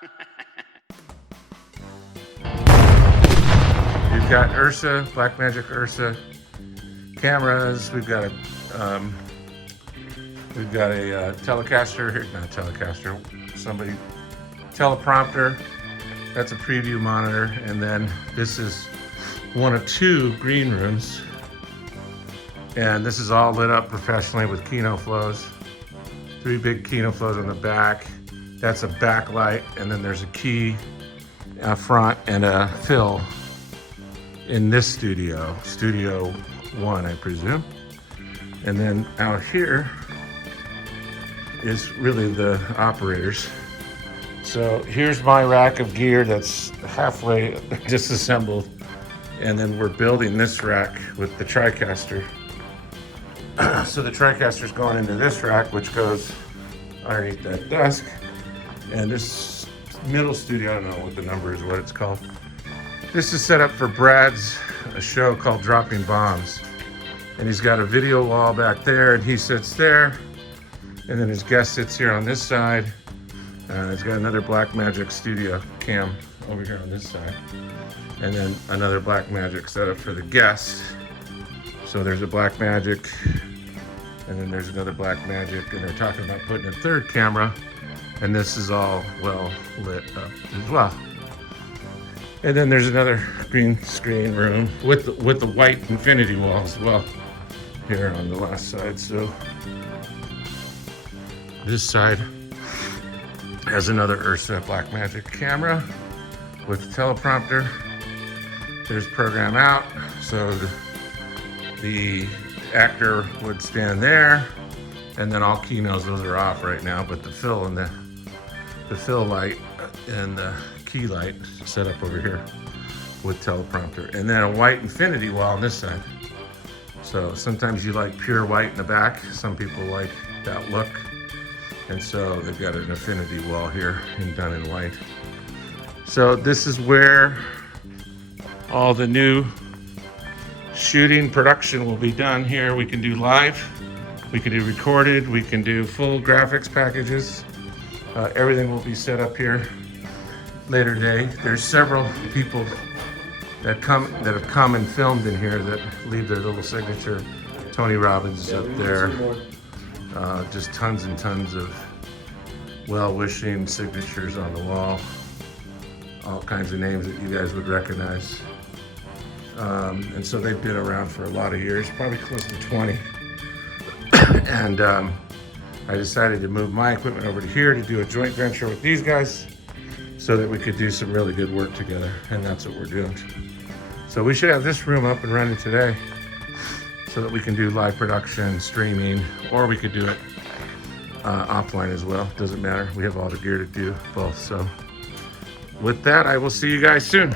We've got Ursa, Blackmagic Ursa cameras. We've got a Telecaster here, not Telecaster, teleprompter. That's a preview monitor, and then this is one of two green rooms, and this is all lit up professionally with Kino flows. 3 big Kino flows on the back. That's a backlight, and then there's a key front and a fill in this studio 1, I presume. And then out here is really the operators. So here's my rack of gear that's halfway disassembled, and then we're building this rack with the TriCaster. So the TriCaster's going into this rack, which goes underneath that desk. And this middle studio, I don't know what the number is, what it's called. This is set up for Brad's a show called Dropping Bombs. And he's got a video wall back there, and he sits there. And then his guest sits here on this side. He's got another Blackmagic studio cam over here on this side. And then another Blackmagic setup for the guest. So there's a Blackmagic, and then there's another Blackmagic, and they're talking about putting a third camera. And this is all well lit up as well. And then there's another green screen room with the white infinity wall as well here on the last side. So this side has another Ursa Blackmagic camera with teleprompter. There's program out, so the actor would stand there, and then all Kinos, those are off right now, but the fill and the fill light and the key light set up over here with teleprompter, and then a white infinity wall on this side. So sometimes you like pure white in the back, some people like that look, and so they've got an infinity wall here and done in white. So this is where all the new shooting production will be done here. We can do live, we can do recorded, we can do full graphics packages. Everything will be set up here later day. There's several people that have come and filmed in here that leave their little signature. Tony Robbins is up there. Just tons and tons of well-wishing signatures on the wall. All kinds of names that you guys would recognize. And so they've been around for a lot of years, probably close to 20. And I decided to move my equipment over to here to do a joint venture with these guys so that we could do some really good work together, and that's what we're doing. So we should have this room up and running today so that we can do live production, streaming, or we could do it offline as well. Doesn't matter. We have all the gear to do both. So with that, I will see you guys soon.